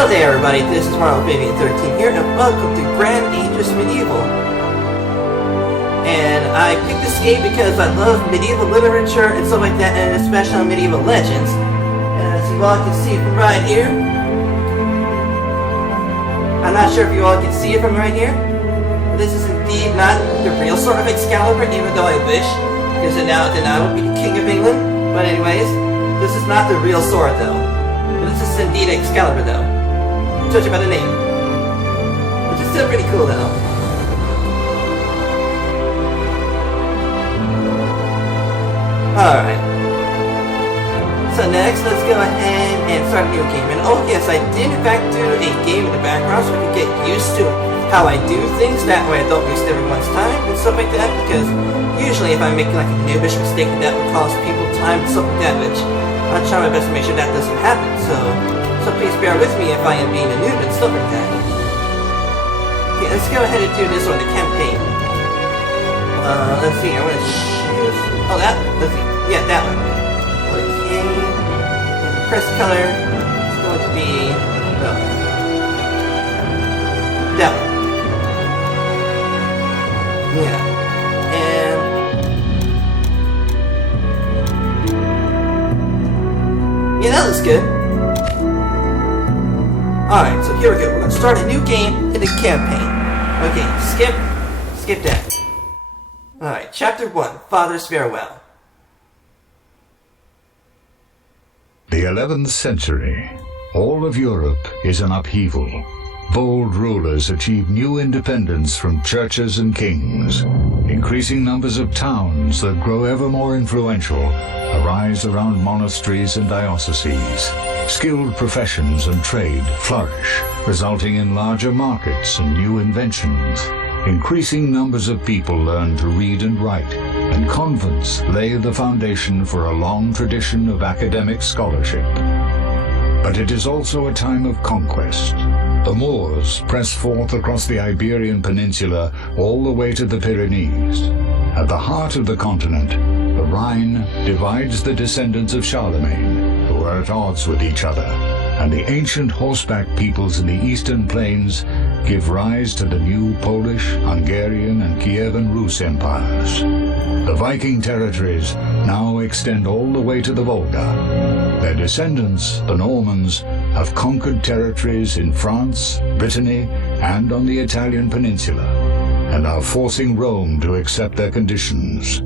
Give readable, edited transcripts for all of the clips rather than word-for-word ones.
Hello there everybody, this is MarvelFabian13 here, and welcome to Grand Aegis Medieval. And I picked this game because I love medieval literature and stuff like that, and especially medieval legends. And as you all can see from right here, I'm not sure if you all can see it from right here, this is indeed not the real sword of Excalibur, even though I wish, because then I would be the King of England. But anyways, this is not the real sword though. This is indeed Excalibur though. Judging by the name. Which is still pretty cool though. Alright. So next, let's go ahead and start a new game. And oh yes, I did in fact do a game in the background so I can get used to how I do things. That way I don't waste everyone's time and stuff like that. Because usually if I'm making like a noobish mistake, that would cost people time and stuff like that, which I'll try my best to make sure that doesn't happen. So please bear with me if I am being a noob and stuff like that. Okay, let's go ahead and do this one, the campaign. Let's see, I'm gonna choose... Oh, that? Let's see. Yeah, that one. Okay. Press color. It's going to be... Oh. That one. Yeah. Yeah, that looks good. Alright, so here we go. We're going to start a new game in the campaign. Okay, skip that. Alright, Chapter 1, Father's Farewell. The 11th century. All of Europe is in upheaval. Bold rulers achieve new independence from churches and kings. Increasing numbers of towns that grow ever more influential arise around monasteries and dioceses. Skilled professions and trade flourish, resulting in larger markets and new inventions. Increasing numbers of people learn to read and write, and convents lay the foundation for a long tradition of academic scholarship. But it is also a time of conquest. The Moors press forth across the Iberian Peninsula all the way to the Pyrenees. At the heart of the continent, the Rhine divides the descendants of Charlemagne, who are at odds with each other, and the ancient horseback peoples in the eastern plains give rise to the new Polish, Hungarian, and Kievan Rus empires. The Viking territories now extend all the way to the Volga. Their descendants, the Normans, have conquered territories in France, Brittany, and on the Italian peninsula, and are forcing Rome to accept their conditions.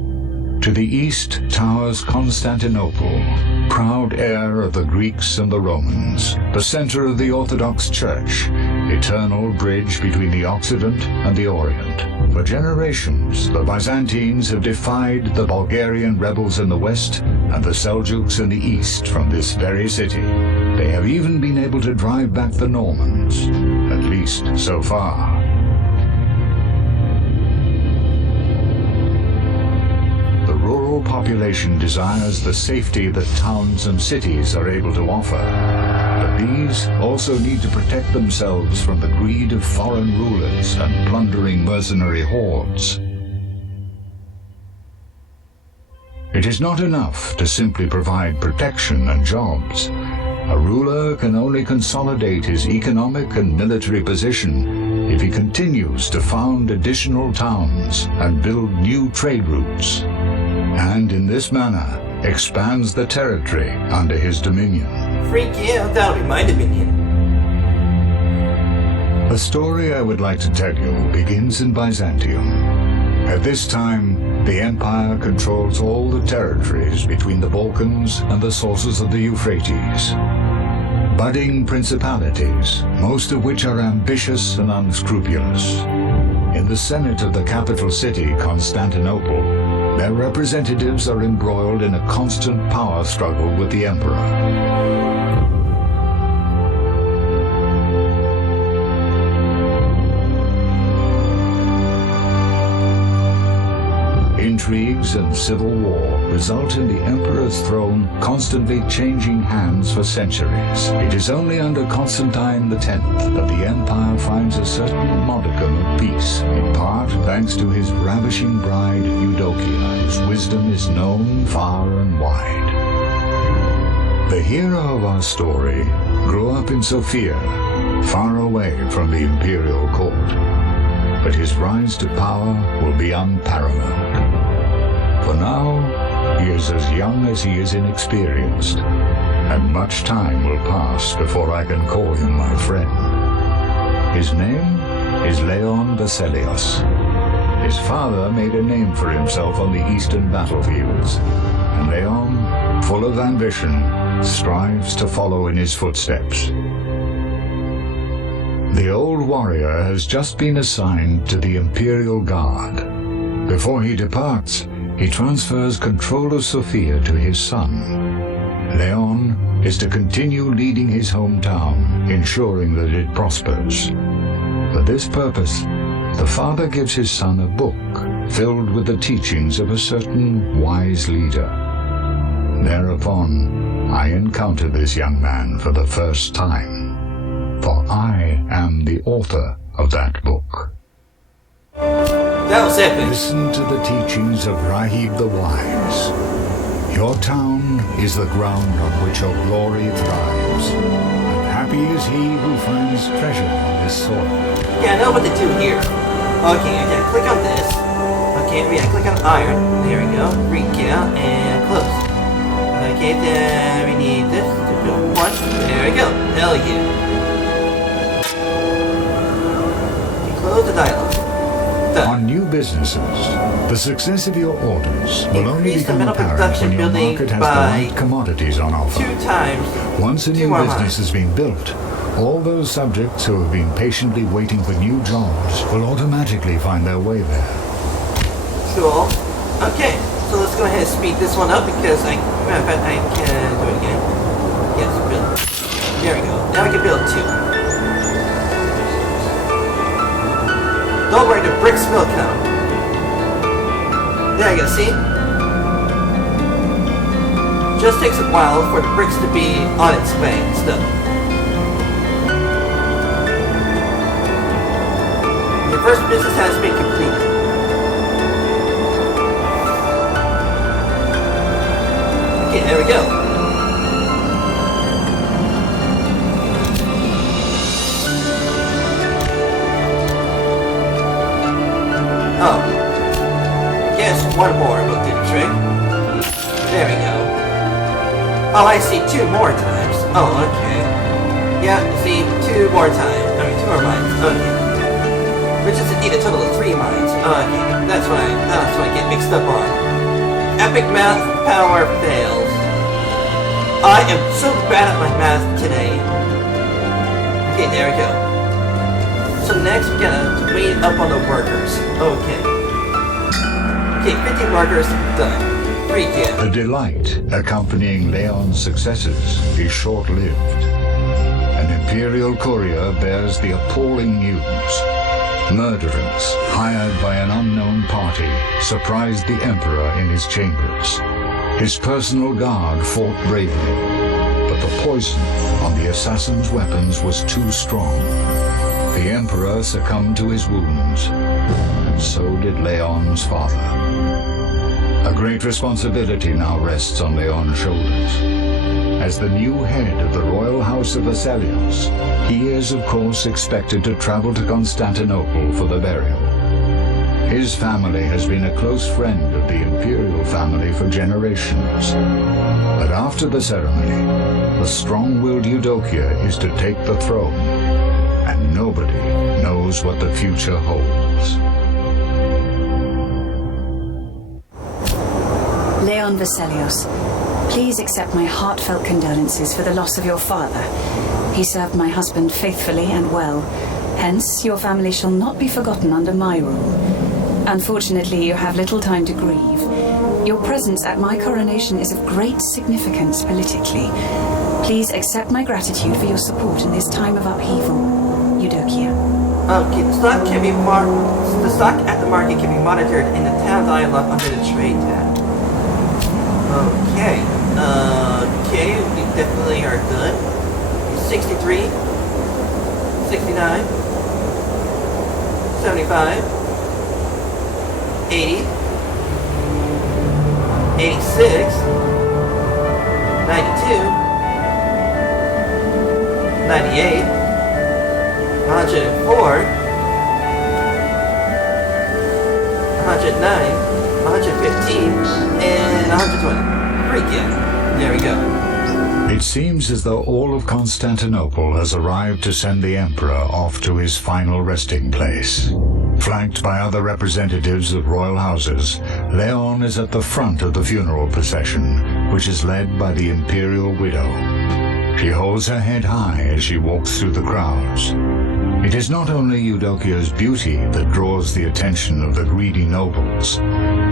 To the east towers Constantinople, proud heir of the Greeks and the Romans, the center of the Orthodox Church, eternal bridge between the Occident and the Orient. For generations, the Byzantines have defied the Bulgarian rebels in the west and the Seljuks in the east from this very city. They have even been able to drive back the Normans, at least so far. The rural population desires the safety that towns and cities are able to offer. But these also need to protect themselves from the greed of foreign rulers and plundering mercenary hordes. It is not enough to simply provide protection and jobs. A ruler can only consolidate his economic and military position if he continues to found additional towns and build new trade routes, and in this manner expands the territory under his dominion. Freak yeah, that'll be my dominion. A story I would like to tell you begins in Byzantium. At this time, the empire controls all the territories between the Balkans and the sources of the Euphrates. Budding principalities, most of which are ambitious and unscrupulous. In the Senate of the capital city, Constantinople, their representatives are embroiled in a constant power struggle with the emperor. Intrigues and civil war result in the emperor's throne constantly changing hands for centuries. It is only under Constantine X that the empire finds a certain modicum of peace, in part thanks to his ravishing bride Eudokia, whose wisdom is known far and wide. The hero of our story grew up in Sofia, far away from the imperial court. But his rise to power will be unparalleled. For now, he is as young as he is inexperienced, and much time will pass before I can call him my friend. His name is Leon Veselios. His father made a name for himself on the eastern battlefields, and Leon, full of ambition, strives to follow in his footsteps. The old warrior has just been assigned to the Imperial Guard. Before he departs, he transfers control of Sofia to his son. Leon is to continue leading his hometown, ensuring that it prospers. For this purpose, the father gives his son a book filled with the teachings of a certain wise leader. Thereupon, I encounter this young man for the first time, for I am the author of that book. That was epic. Listen to the teachings of Rahib the Wise. Your town is the ground on which your glory thrives, and happy is he who finds treasure on this soil. Yeah, I know what to do here. Okay, I gotta click on this. Okay, we gotta click on iron. There we go. Freak out and close. Okay, then we need this to build one. There we go. Hell yeah. Close the dialogue. Done. On new businesses, the success of your orders will only Increase the become metal apparent production when your building market has the by right commodities on offer. 2 times. Once a 2 new more business lines. has been built, all those subjects who have been patiently waiting for new jobs will automatically find their way there. Cool. Okay, so let's go ahead and speed this one up because I bet I can do it again. Yes, build. There we go. Now I can build 2. Don't worry, the bricks will come. There you go, see? Just takes a while for the bricks to be on its way and stuff. Your first business has been completed. Okay, there we go. Oh. Yes, one more will do the trick. There we go. Oh, I see 2 more times. Oh, okay. Yeah, see, 2 more times. I mean, 2 more mines. Okay. Which is indeed a total of 3 mines. Okay, that's what I get mixed up on. Epic math power fails. I am so bad at my math today. Okay, there we go. So next we gotta wait up on the workers. Okay. Okay, 50 workers done. Pretty good. The delight accompanying Leon's successes is short-lived. An imperial courier bears the appalling news. Murderers, hired by an unknown party, surprised the emperor in his chambers. His personal guard fought bravely, but the poison on the assassin's weapons was too strong. The emperor succumbed to his wounds, and so did Leon's father. A great responsibility now rests on Leon's shoulders. As the new head of the royal house of Veselios, he is of course expected to travel to Constantinople for the burial. His family has been a close friend of the imperial family for generations. But after the ceremony, the strong-willed Eudokia is to take the throne, and nobody knows what the future holds. Leon Veselios, please accept my heartfelt condolences for the loss of your father. He served my husband faithfully and well. Hence, your family shall not be forgotten under my rule. Unfortunately, you have little time to grieve. Your presence at my coronation is of great significance politically. Please accept my gratitude for your support in this time of upheaval. Eudokia. Okay, the stock can be the stock at the market can be monitored in the town dialogue under the trade tab. Okay. Okay, we definitely are good. 63, 69, 75, 80, 86, 92, 98, 104, 109, 115, and 120. Freak yeah. There we go. It seems as though all of Constantinople has arrived to send the Emperor off to his final resting place. Flanked by other representatives of royal houses, Leon is at the front of the funeral procession, which is led by the Imperial Widow. She holds her head high as she walks through the crowds. It is not only Eudokia's beauty that draws the attention of the greedy nobles.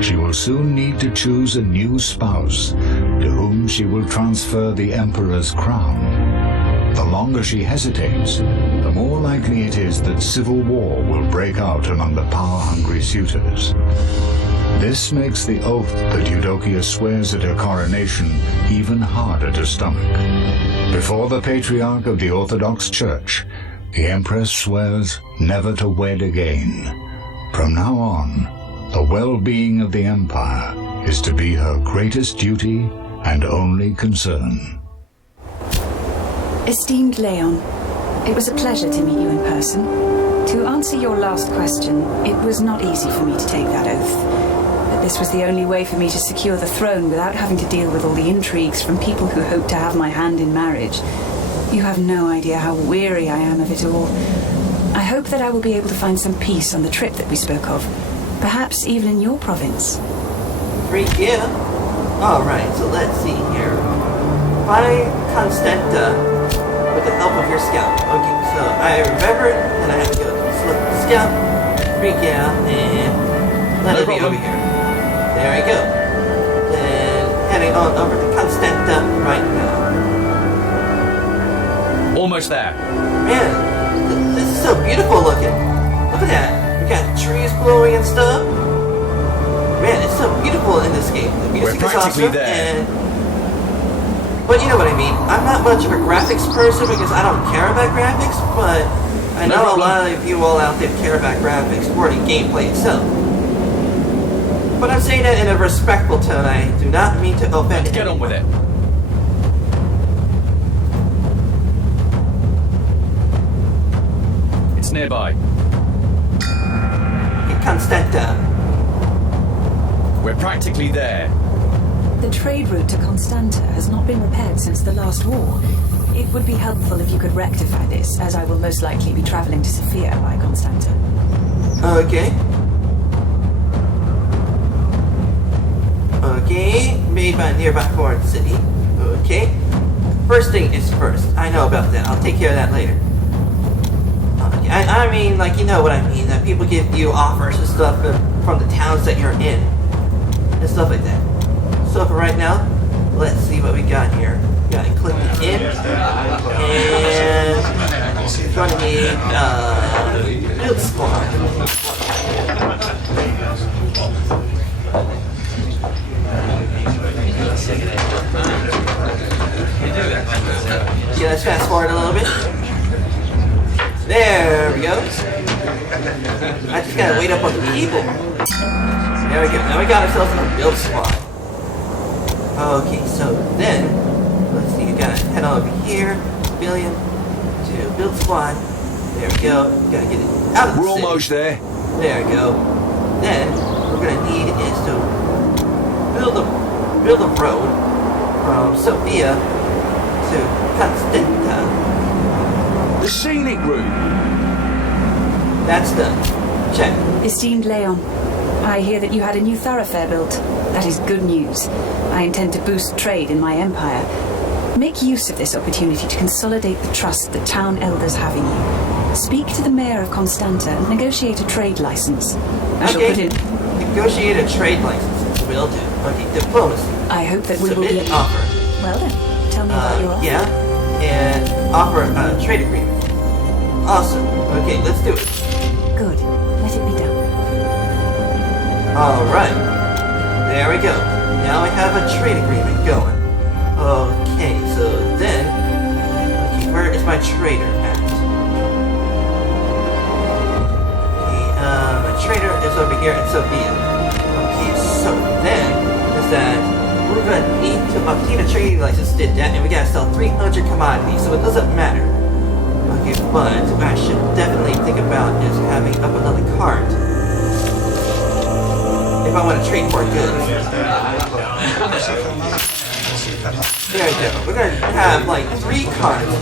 She will soon need to choose a new spouse, to whom she will transfer the Emperor's crown. The longer she hesitates, the more likely it is that civil war will break out among the power-hungry suitors. This makes the oath that Eudokia swears at her coronation even harder to stomach. Before the Patriarch of the Orthodox Church, the Empress swears never to wed again. From now on, the well-being of the Empire is to be her greatest duty and only concern. Esteemed Leon, it was a pleasure to meet you in person. To answer your last question, it was not easy for me to take that oath. But this was the only way for me to secure the throne without having to deal with all the intrigues from people who hope to have my hand in marriage. You have no idea how weary I am of it all. I hope that I will be able to find some peace on the trip that we spoke of. Perhaps even in your province. Freak yeah. Alright, so let's see here. Find Constanta with the help of your scout. Okay, so I remembered, and I have to go select the scout, freak yeah, and let it be over here. There we go. And heading on over to Constanta right now. Almost there. Man, this is so beautiful looking. Look at that. We got trees glowing and stuff. Man, it's so beautiful in this game. The music is awesome. And but you know what I mean. I'm not much of a graphics person because I don't care about graphics, but I know a lot of you all out there care about graphics or the gameplay itself. But I'm saying that in a respectful tone. I do not mean to offend. Get on with it. It's nearby. Constanta. We're practically there. The trade route to Constanta has not been repaired since the last war. It would be helpful if you could rectify this, as I will most likely be traveling to Sofia by Constanta. Okay. Okay, made by a nearby foreign city. Okay. First thing is first. I know about that. I'll take care of that later. Okay. I mean, like, you know what I mean. That people give you offers and stuff from the towns that you're in. And stuff like that. So for right now, let's see what we got here. We gotta click the in. And we're gonna need build spawn. Yeah, let's fast forward a little bit. There we go. I just gotta wait up on the people. There we go. Now we got ourselves a build squad. Okay, so then let's see. You gotta head on over here. Billion to build squad. There we go. Gotta get it out of the city. We're almost there. There we go. Then what we're gonna need is to build a road from Sofia to Constanta. The scenic route. That's done. Check. Esteemed Leon, I hear that you had a new thoroughfare built. That is good news. I intend to boost trade in my empire. Make use of this opportunity to consolidate the trust the town elders have in you. Speak to the mayor of Constanta and negotiate a trade license. I shall put in... Negotiate a trade license. Will do. Okay, diplomacy. I hope that we will Submit be... offer. Well then, tell me about your offer. Yeah, and offer a trade agreement. Awesome. Okay, let's do it. Good. Let it be done. Alright. There we go. Now I have a trade agreement going. Okay, so then... Okay, where is my trader at? Okay, my trader is over here in Sofia. Okay, so then is that we're gonna need to obtain a trading license, did that, and we gotta sell 300 commodities, so it doesn't matter. Okay, but what I should definitely think about is having up another cart. If I want to trade more goods. There we go. We're gonna have like 3 carts.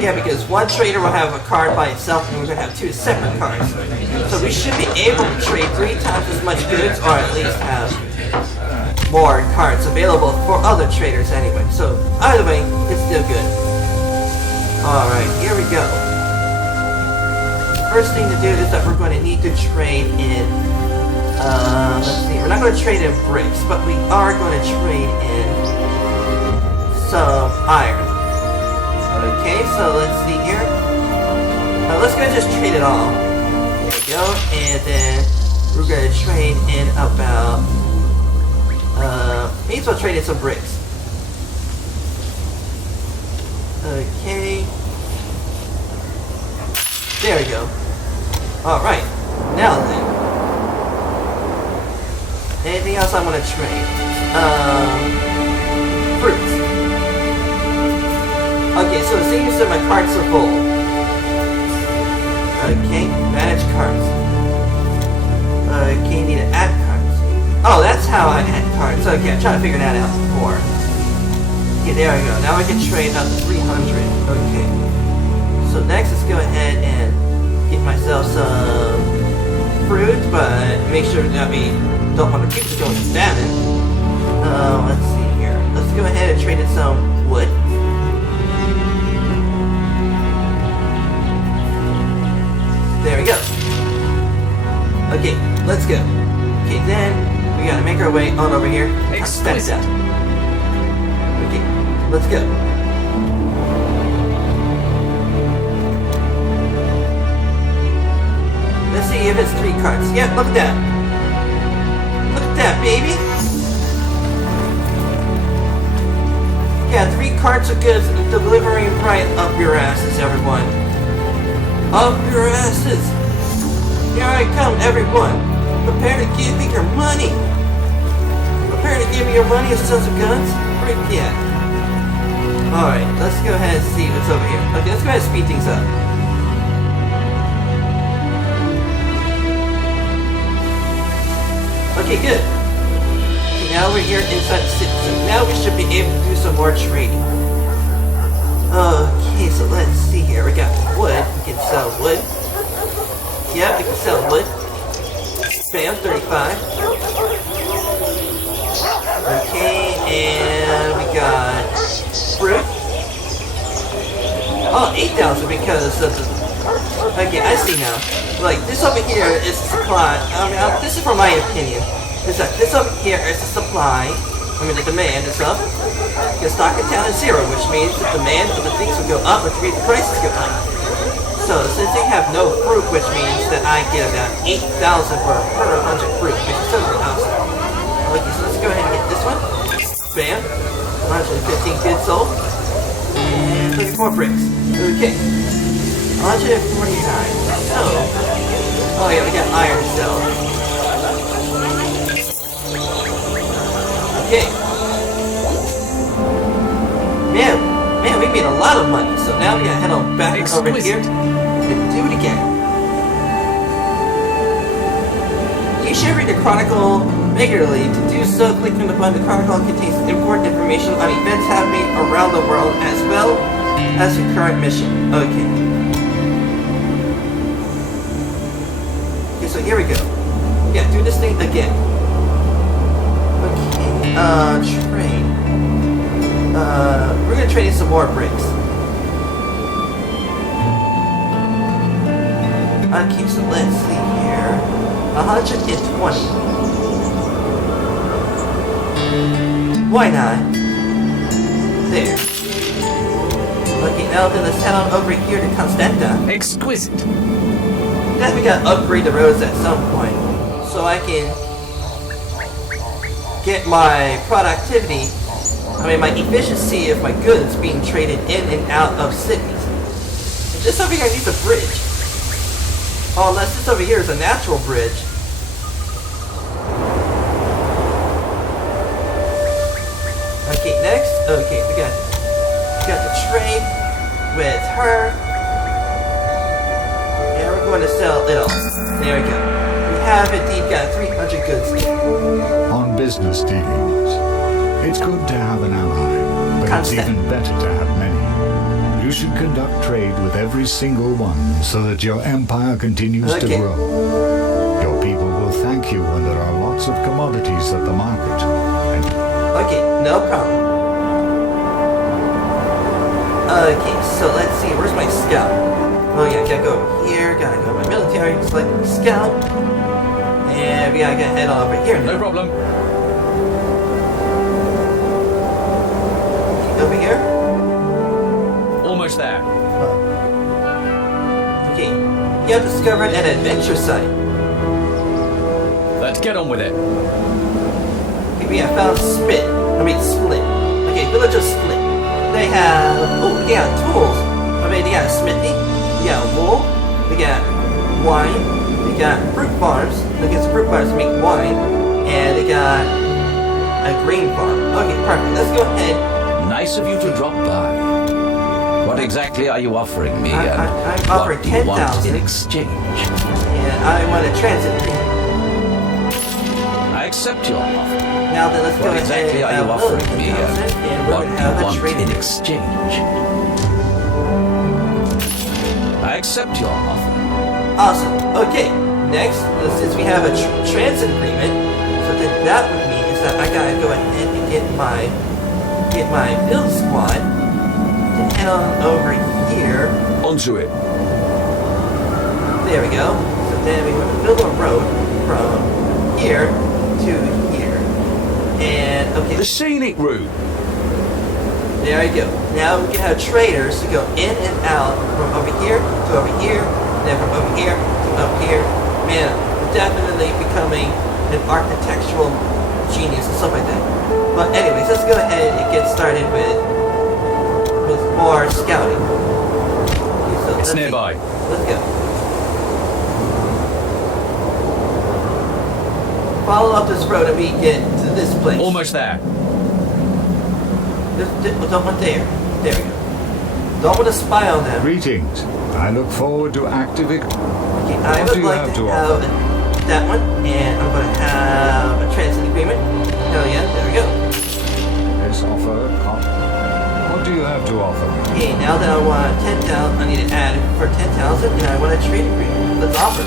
Yeah, because one trader will have a cart by itself and we're gonna have 2 separate carts. So we should be able to trade 3 times as much goods, or at least have more carts available for other traders anyway. So either way, it's still good. Alright, here we go. First thing to do is that we're going to need to trade in, let's see, we're not going to trade in bricks, but we are going to trade in some iron. Okay, so let's see here. Let's go and just trade it all. There we go, and then we're going to trade in about, may as well trade in some bricks. Okay. There we go. Alright. Now then. Anything else I want to trade? Fruits. Okay, so it seems that my carts are full. Okay, manage carts. Okay, need to add carts. Oh, that's how I add carts. Okay, I'm trying to figure that out before. Okay, there we go. Now I can trade up to 300. Okay. So next, let's go ahead and get myself some fruit, but make sure that we don't want to keep it going to famine. Let's see here. Let's go ahead and trade in some wood. There we go. Okay, let's go. Okay, then we gotta make our way on over here. Exquisite. Okay, let's go. Let's see if it's 3 carts. Yep, look at that. Look at that, baby. Yeah, 3 carts of goods delivering right up your asses, everyone. Up your asses. Here I come, everyone. Prepare to give me your money. Prepare to give me your money, you sons of guns. Freak yeah. Alright, let's go ahead and see what's over here. Okay, let's go ahead and speed things up. Okay, good. Okay, now we're here inside the city, so now we should be able to do some more trading. Okay, so let's see here. We got wood. We can sell wood. Yep, we can sell wood. Bam, 35. Okay, and we got fruit. Oh, 8,000 because of the... Okay, I see now. Like, this over here is the supply. I mean, this is from my opinion. Is that this over here is the supply. I mean, the demand is up. The stock in town is 0, which means the demand of the things will go up, which means the prices go up. So, since they have no fruit, which means that I get about 8,000 per 100 fruit, which is over 1,000. Okay, so let's go ahead and get this one. Bam. 115 goods sold. And 34 bricks. Okay. 149. So, oh yeah, we got iron to sell. Okay. Man, we made a lot of money. So now we gotta head on back over here and do it again. You should read the Chronicle regularly. To do so, click on the button. The Chronicle contains important information on events happening around the world as well as the current mission. Okay. So here we go. Yeah, do this thing again. Okay, trade. We're gonna trade in some more bricks. Okay, so let's see here. 120. Why not? There. Okay, now then let's head on over here to Constanta. Exquisite. Then we gotta upgrade the roads at some point, so I can get my productivity, my efficiency of my goods being traded in and out of cities. And this over here needs a bridge. Oh, unless this over here is a natural bridge. Okay, next. Okay, we got the trade. with her. And we're going to sell it all. There we go. We have indeed got 300 goods here. On business dealings, it's good to have an ally, but it's even better to have many. You should conduct trade with every single one so that your empire continues to grow. Your people will thank you when there are lots of commodities at the market. Okay, no problem. Okay, so let's see, where's my scout? Oh yeah, gotta go over here, gotta go to my military, select my scout. And we gotta head on over here now. No problem. Over here? Almost there. Okay, you have discovered an adventure site. Let's get on with it. Okay, we have found Split. Okay, villagers Split. They have tools. I mean, they got smithy, they got wool, they got wine, they got fruit farms. They get some fruit farms to make wine, and they got a grain farm. Okay, perfect. Let's go ahead. Nice of you to drop by. What exactly are you offering me? I'm and offering what do you want 10,000. in exchange? And I want a transit agreement. I accept your offer. Now then, let's go What ahead exactly are you and offering me? and we're What going do to have you a want trade in agreement. exchange? I accept your offer. Awesome. Okay. Next, since we have a transit agreement, so then that would mean is that I gotta go ahead and get my build squad to head on over here. Onto it. There we go. So then we want to build a road from here to here. And okay, The scenic route. there we go. Now we can have traders to go in and out from over here to over here, then from over here to up here. Man, we're definitely becoming an architectural genius and stuff like that. But anyways, let's go ahead and get started with more scouting. Okay, so It's let's see. nearby. Let's go. Follow up this road and we get to this place. Almost there. Don't want there. There we go. Don't want to spy on them. Greetings. I look forward to active. Okay, I What do would you like have to to have that one, and I'm going to have a transit agreement. Hell yeah, there we go. This offer. What do you have to offer me? Okay, now that I want 10,000, I need to add for 10,000, and I want a trade agreement. Let's offer.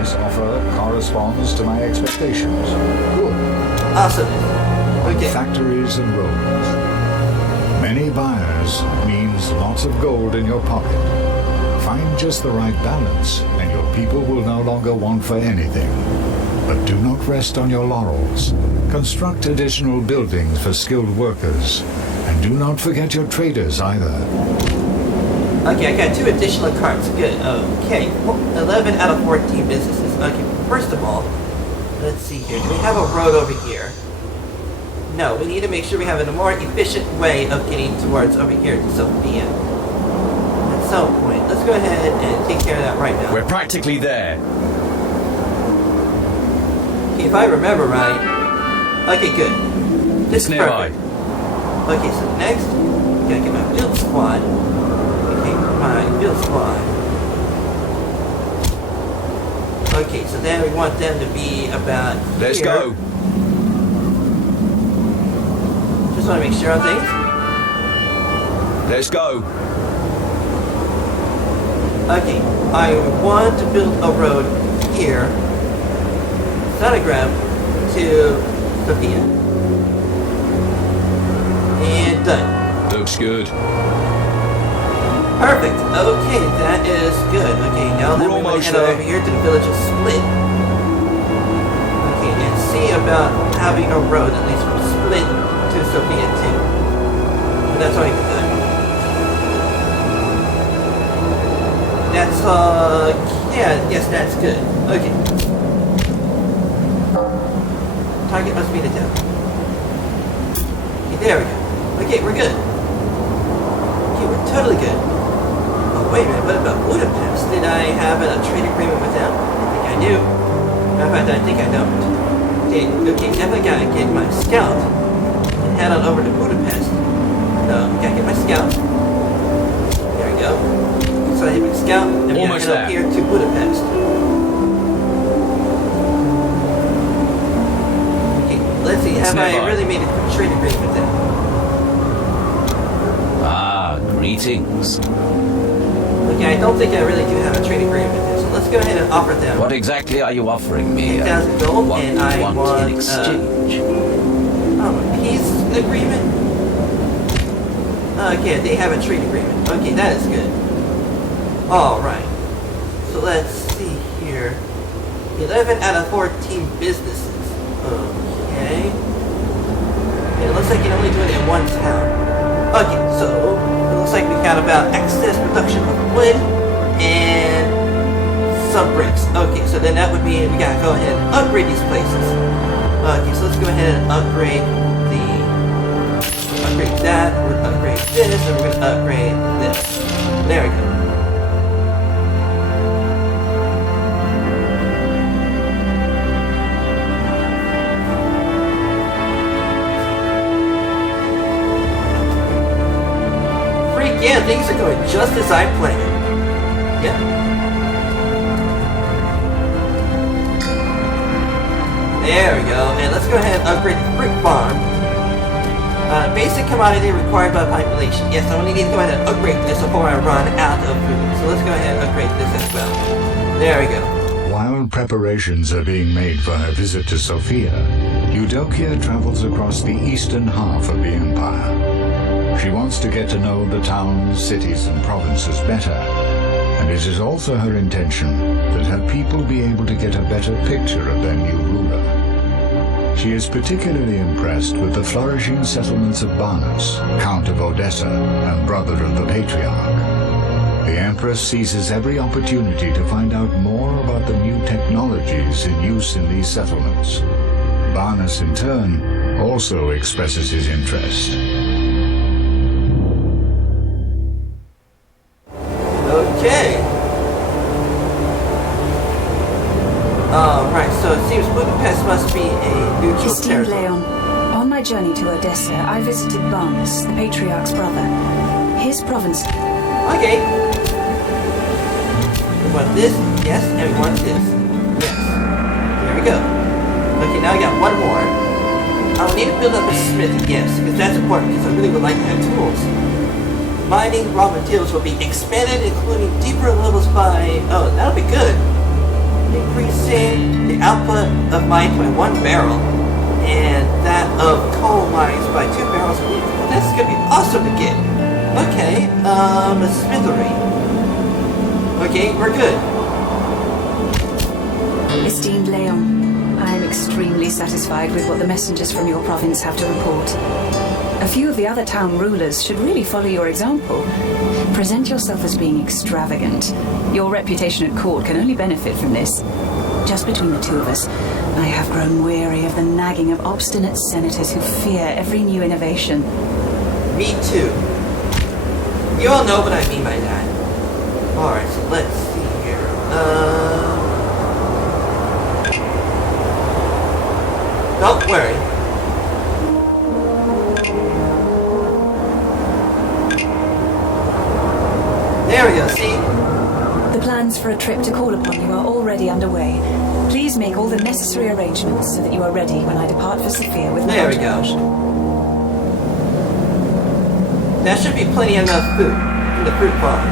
This offer corresponds to my expectations. Good. Awesome. Okay. Factories and roads. Many buyers means lots of gold in your pocket. Find just the right balance, and your people will no longer want for anything. But do not rest on your laurels. Construct additional buildings for skilled workers. And do not forget your traders either. Okay, I got 2 additional cards. Good. Okay, 11 out of 14 businesses. Okay, first of all, let's see here. Do we have a road over here? No, we need to make sure we have a more efficient way of getting towards over here to Sophia. At some point, let's go ahead and take care of that right now. We're practically there. Okay, if I remember right. Okay, good. This It's is nearby. perfect. Okay, so next, gotta get my build squad. Okay, my build squad. Okay, so then we want them to be about Let's here. go. Just want to make sure on things. Let's go. Okay, I want to build a road here, Sanagram to Sophia. And done. Looks good. Perfect. Okay, that is good. Okay, now then We're we're going to almost head there. over here to the village of Split. Okay, and see about having a road at least from Split to Sophia too. But that's already good. That's yeah, yes, that's good. Okay. Target must be the town. Okay, there we go. Okay, we're good. Okay, we're totally good. Oh, wait a minute, what about Budapest? Did I have a trade agreement with them? I think I do. Matter of fact, I think I don't. Okay, definitely gotta get my scout and head on over to Budapest. So, gotta get my scout. There we go. go. Scientific scout, and we're gonna Almost head up there. here to Budapest. Okay, let's see, have I nearby. really made a trade agreement with them? Ah, greetings. Okay, I don't think I really do have a trade agreement with them, so let's go ahead and offer them What exactly are you offering me? 8,000 gold, What and do I you want want, in exchange? a peace agreement? Okay, they have a trade agreement. Okay, that is good. Alright. So let's see here. 11 out of 14 businesses. Okay. It looks like you can only do it in one town. Okay, so it looks like we got about excess production of wood and some bricks. Okay, so then that would mean we gotta go ahead and upgrade these places. Okay, so let's go ahead and upgrade that, we're gonna upgrade this, and we're gonna upgrade this. There we go. Freak yeah, things are going just as I planned. Yep. There we go, and let's go ahead and upgrade the brick farm. Basic commodity required by population. Yes, I only need to go ahead and upgrade this before I run out of food. So let's go ahead and upgrade this as well. There we go. While preparations are being made for her visit to Sofia, Eudokia travels across the eastern half of the empire. She wants to get to know the towns, cities, and provinces better, and it is also her intention that her people be able to get a better picture of their new ruler. She is particularly impressed with the flourishing settlements of Barnas, Count of Odessa, and brother of the Patriarch. The Empress seizes every opportunity to find out more about the new technologies in use in these settlements. Barnas, in turn, also expresses his interest. Okay. Right, so it seems Budapest must be a neutral Esteemed territory. Leon, on my journey to Odessa, I visited Barnas, the Patriarch's brother. His province... Okay. We want this, yes, and we want this. Yes. There we go. Okay, now I got one more. I'll need to build up a smith, yes, because that's important, because I really would like to have tools. Mining raw materials will be expanded, including deeper levels by... Oh, that'll be good. Increasing the output of mines by 1 barrel, and that of coal mines by 2 barrels a week. Well, this is gonna be awesome to get. Okay, a smithery. Okay, we're good. Esteemed Leon, I am extremely satisfied with what the messengers from your province have to report. A few of the other town rulers should really follow your example. Present yourself as being extravagant. Your reputation at court can only benefit from this. Just between the two of us, I have grown weary of the nagging of obstinate senators who fear every new innovation. Me too. You all know what I mean by that. Alright, so let's see here. Don't worry. There we go, see? The plans for a trip to call upon you are already underway. Please make all the necessary arrangements so that you are ready when I depart for Sofia with my There we go. entourage. That should be plenty enough food in the fruit farm.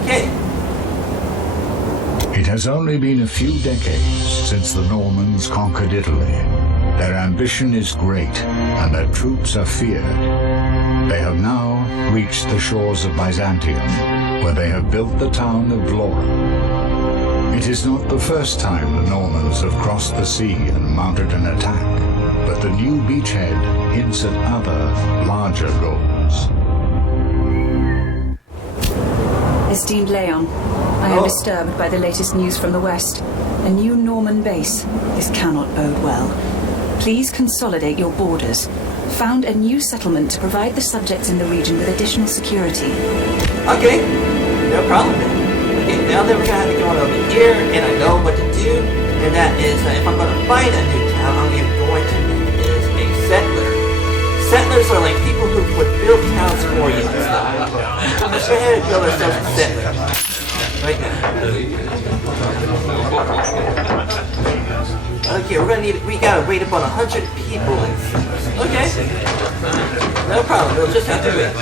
Okay. It has only been a few decades since the Normans conquered Italy. Their ambition is great, and their troops are feared. They have now reached the shores of Byzantium, where they have built the town of Vlora. It is not the first time the Normans have crossed the sea and mounted an attack, but the new beachhead hints at other, larger goals. Esteemed Leon, I am Oh. disturbed by the latest news from the West. A new Norman base. This cannot bode well. Please consolidate your borders. Found a new settlement to provide the subjects in the region with additional security. Okay. No problem then. Okay, now that we're gonna have to go on over here, and I know what to do, and that is if I'm gonna find a new town, I'm going to need is a settler. settlers are like people who would build towns for you and stuff. Let's go ahead and build ourselves a settler. Right now. Okay, we gotta wait upon 100 people. Okay. No problem, we'll just have to wait.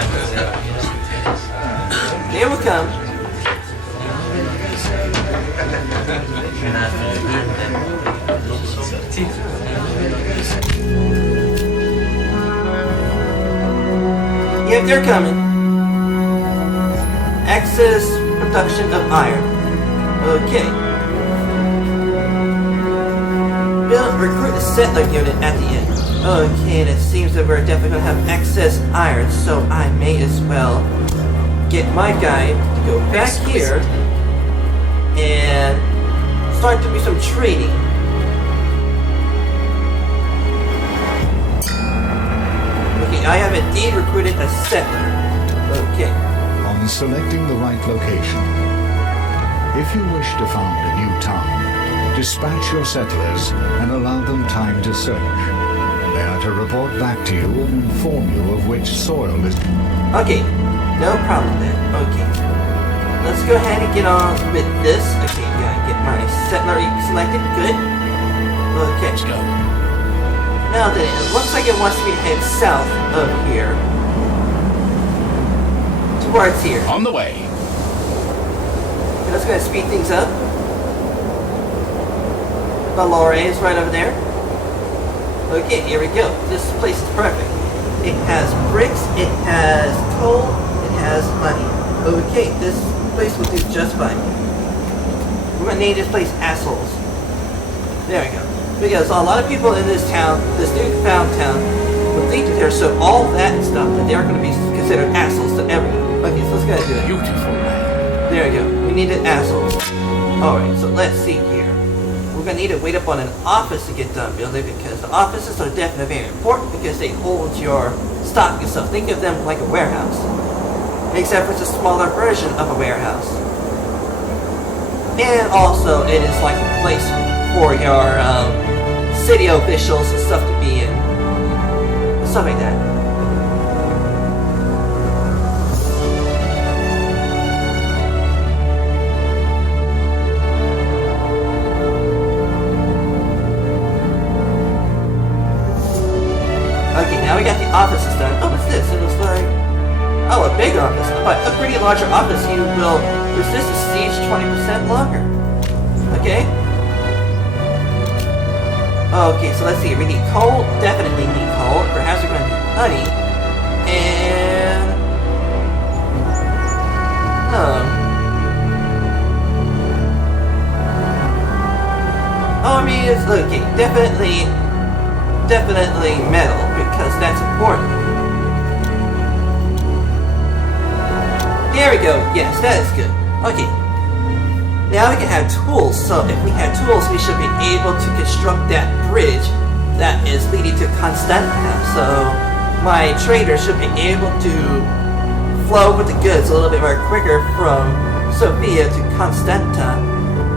They will come. Yep, they're coming. Excess production of iron. Okay. Recruit a settler unit at the end. Okay, and it seems that we're definitely gonna have excess iron, so I may as well get my guy to go back here and start doing some trading. Okay, I have indeed recruited a settler. Okay. On selecting the right location, if you wish to found a new town, dispatch your settlers and allow them time to search. They are to report back to you and inform you of which soil is... Okay, no problem then. Okay. Let's go ahead and get on with this. Okay, gotta get my settler selected. Good. Okay. Let's go. Now then, it looks like it wants me to head south of here. Towards here. On the way. Okay, let's go ahead and speed things up. Valore is right over there. Okay, here we go. This place is perfect. It has bricks, it has coal, it has money. Okay, this place will do just fine. We're gonna name this place Assholes. There we go. Because a lot of people in this town, this newfound town, will think that they're so all that and stuff that they're gonna be considered assholes to everyone. Okay, so let's go ahead and do it. Beautiful land. There we go. We needed assholes. Alright, so let's see here. We're going to need to wait up on an office to get done building because the offices are definitely very important because they hold your stock and stuff. Think of them like a warehouse. Except for it's a smaller version of a warehouse. And also it is like a place for your city officials and stuff to be in. Stuff like that. Okay, now we got the offices done. Oh, what's this? It looks like... Oh, a big office. But a pretty larger office, you will resist a siege 20% longer. Okay. Okay, so let's see. We need coal. Definitely need coal. Perhaps we're going to need honey. And... Oh, I mean, it's... Okay, definitely metal, because that's important. There we go. Yes, that is good. Okay. Now we can have tools. So if we have tools, we should be able to construct that bridge that is leading to Constantina. So my trader should be able to flow with the goods a little bit more quicker from Sofia to Constanta.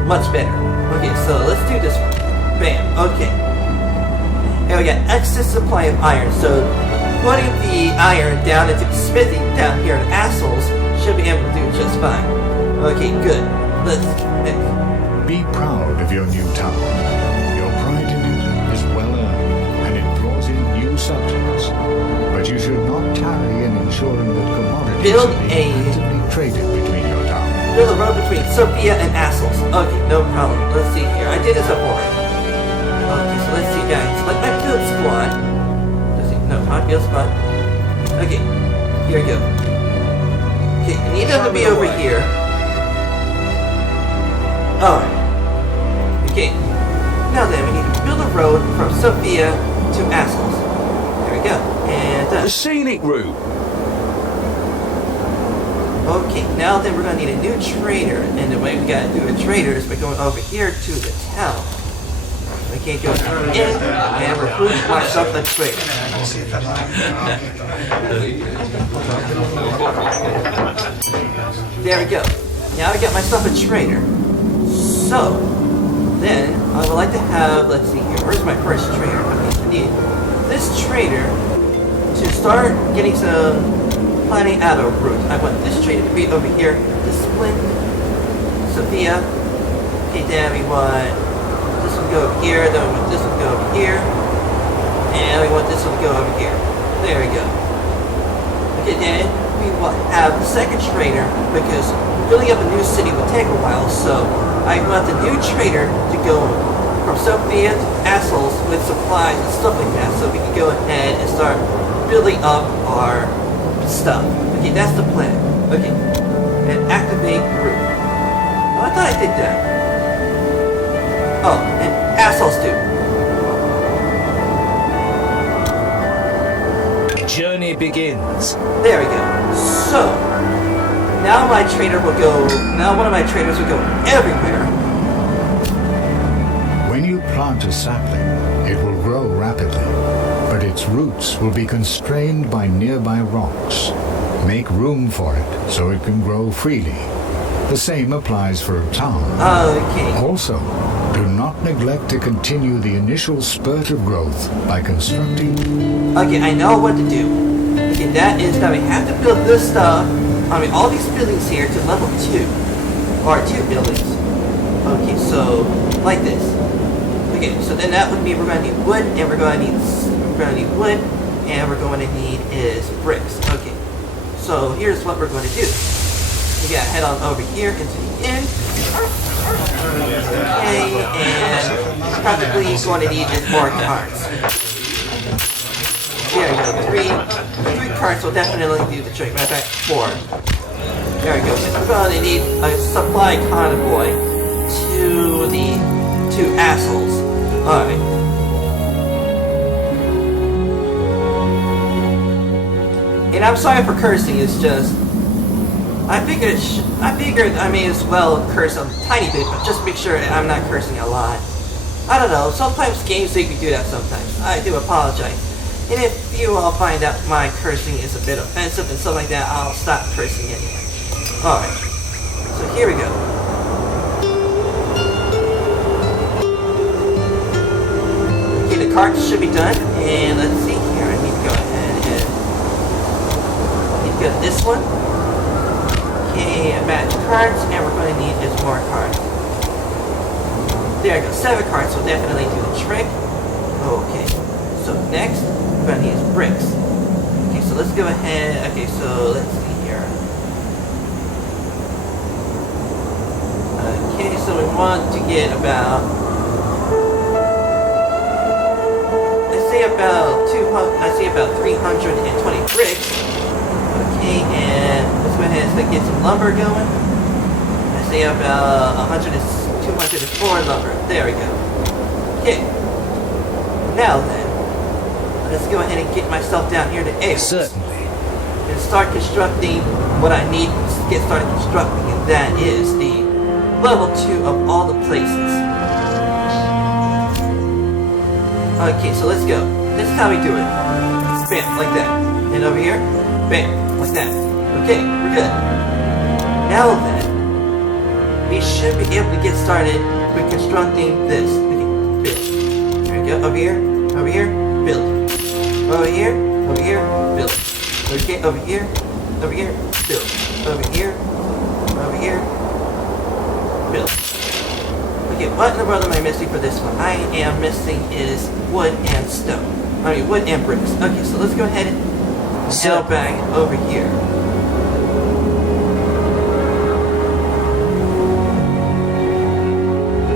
Much better. Okay, so let's do this one. Bam. Okay. And we got excess supply of iron, so putting the iron down into the smithy down here in Assholes should be able to do just fine. Okay, good. Let's pick. Be proud of your new town. Your pride in it is well earned, and it draws in new subjects. But you should not tarry in ensuring that commodities Build are being actively traded between your towns. Build a road between Sofia and Assholes. Okay, no problem. Let's see here. I did this before. Okay, so let's see, guys. Select my build squad. Let's see. No, my build squad. Okay, here we go. Okay, I need them to be over here. Alright. Okay. Now then, we need to build a road from Sofia to Assholes. There we go. And The scenic route. Okay, now then we're gonna need a new trader, and the way we gotta do a trader is by going over here to the town. We can't go in and recruit myself a trader. There we go. Now I got myself a trader. So then I would like to have, let's see here, where's my first trader? Okay, I need this trader to start getting some planning out of route, I want this trader to be over here. Discipline, Sophia. Okay, then we want this one to go over here. Then we want this one to go over here. And we want this one to go over here. There we go. Okay, then we will have the second trader because building up a new city will take a while. So I want the new trader to go from Sophia to Assholes with supplies and stuff like that, so we can go ahead and start building up our stuff. Okay, that's the plan. Okay, and activate group. Oh, I thought I did that. Oh, and Assholes too. Journey begins. There we go. So now my trader will go. Now one of my traders will go everywhere. When you plant a sapling, it will grow rapidly, but its roots will be constrained by nearby rocks. Make room for it so it can grow freely. The same applies for a town. Okay. Also, do not neglect to continue the initial spurt of growth by constructing. Okay, I know what to do. Okay, that is that we have to build this stuff. I mean, all these buildings here to level 2. Or 2 buildings. Okay, so, like this. Okay, so then that would mean we're going to need wood, and we're going to need wood, and we're going to need is bricks. Okay, so here's what we're going to do. We gotta head on over here into the inn. Okay, and probably going to need is more carts. There we go, three carts will definitely do the trick. Matter of fact, 4. There we go. We're going to need a supply convoy to the 2 Assholes. Alright. And I'm sorry for cursing, it's just I figured I may as well curse a tiny bit, but just make sure I'm not cursing a lot. I don't know, sometimes games make me do that sometimes. I do apologize. And if you all find out my cursing is a bit offensive and stuff like that, I'll stop cursing anyway. Alright. So here we go. Okay, the carts should be done. And let's see here. I need to go ahead and need to go to this one. Okay, match cards, and we're going to need is more cards. There we go, 7 cards will definitely do the trick. Okay, so next, we're going to need bricks. Okay, so let's go ahead, okay, so let's see here. Okay, so we want to get about, I say about 320 bricks. Okay, and let's go ahead and get some lumber going. I say about 204 lumber. There we go. Okay. Now then, let's go ahead and get myself down here to A. Certainly. And start constructing what I need to get started constructing, and that is the level 2 of all the places. Okay, so let's go. This is how we do it. Bam, like that. And over here, bam, like that. Okay, we're good. Now then, we should be able to get started with constructing this. Okay, build. There we go. Over here, build. Over here, build. Okay, over here, build. Over here, build. Okay, what in the world am I missing for this one? I am missing is wood and stone. I mean, wood and bricks. Okay, so let's go ahead and sail back over here.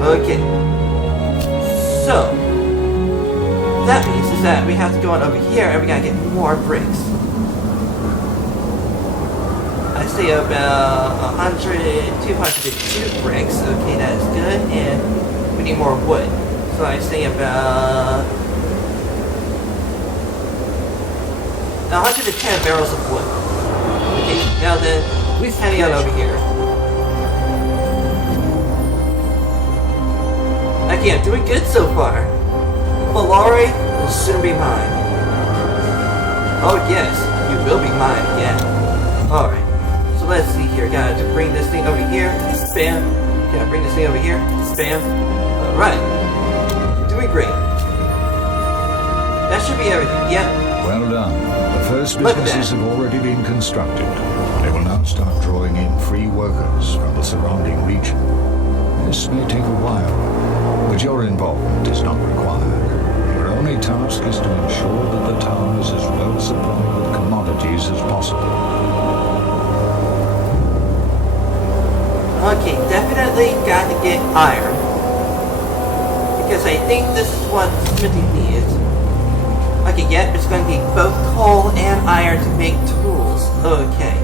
Okay. So, that means is that we have to go on over here and we gotta get more bricks. I say about 202 bricks. Okay, that is good. And we need more wood. So I say about 110 barrels of wood. Okay, now then, we're heading out over here. Okay, I'm doing good so far. Valori will soon be mine. Oh yes, you will be mine again. Alright, so let's see here. Gotta bring this thing over here. Spam. Gotta bring this thing over here. Spam. Alright. Doing great. That should be everything. Yep. Well done. The first Look at businesses that. have already been constructed. They will now start drawing in free workers from the surrounding region. This may take a while, but your involvement is not required. Your only task is to ensure that the town is as well supplied with commodities as possible. Okay, definitely got to get iron. Because I think this is what smithing needs. Okay, yep, it's going to be both coal and iron to make tools. Okay.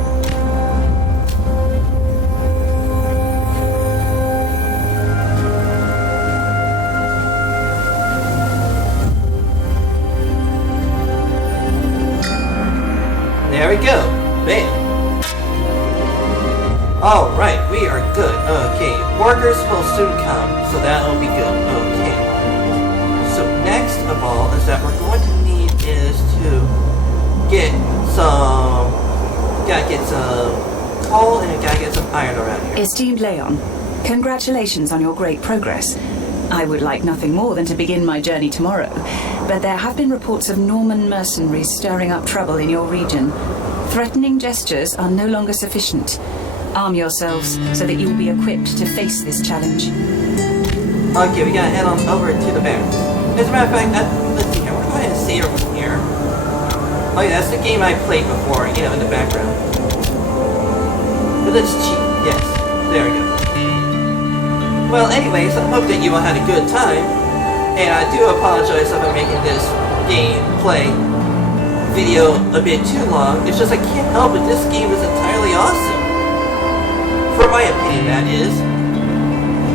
There we go. Bam. Alright, we are good. Okay, workers will soon come, so that will be good. Okay. So next of all is that we're going to need is to get some... Gotta get some coal and gotta get some iron around here. Esteemed Leon, congratulations on your great progress. I would like nothing more than to begin my journey tomorrow, but there have been reports of Norman mercenaries stirring up trouble in your region. Threatening gestures are no longer sufficient. Arm yourselves so that you will be equipped to face this challenge. Okay, we gotta head on over to the barracks. As a matter of fact, let's see here. We're going to see everyone here. Oh yeah, that's the game I played before, you know, in the background. But let's cheat. Yes, there we go. Well, anyways, I hope that you all had a good time. And I do apologize if I'm making this gameplay video a bit too long. It's just I can't help it. This game is entirely awesome. For my opinion, that is.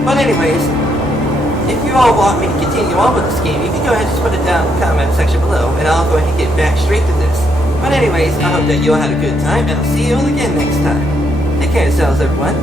But anyways, if you all want me to continue on with this game, you can go ahead and just put it down in the comment section below, and I'll go ahead and get back straight to this. But anyways, I hope that you all had a good time, and I'll see you all again next time. Take care of yourselves, everyone.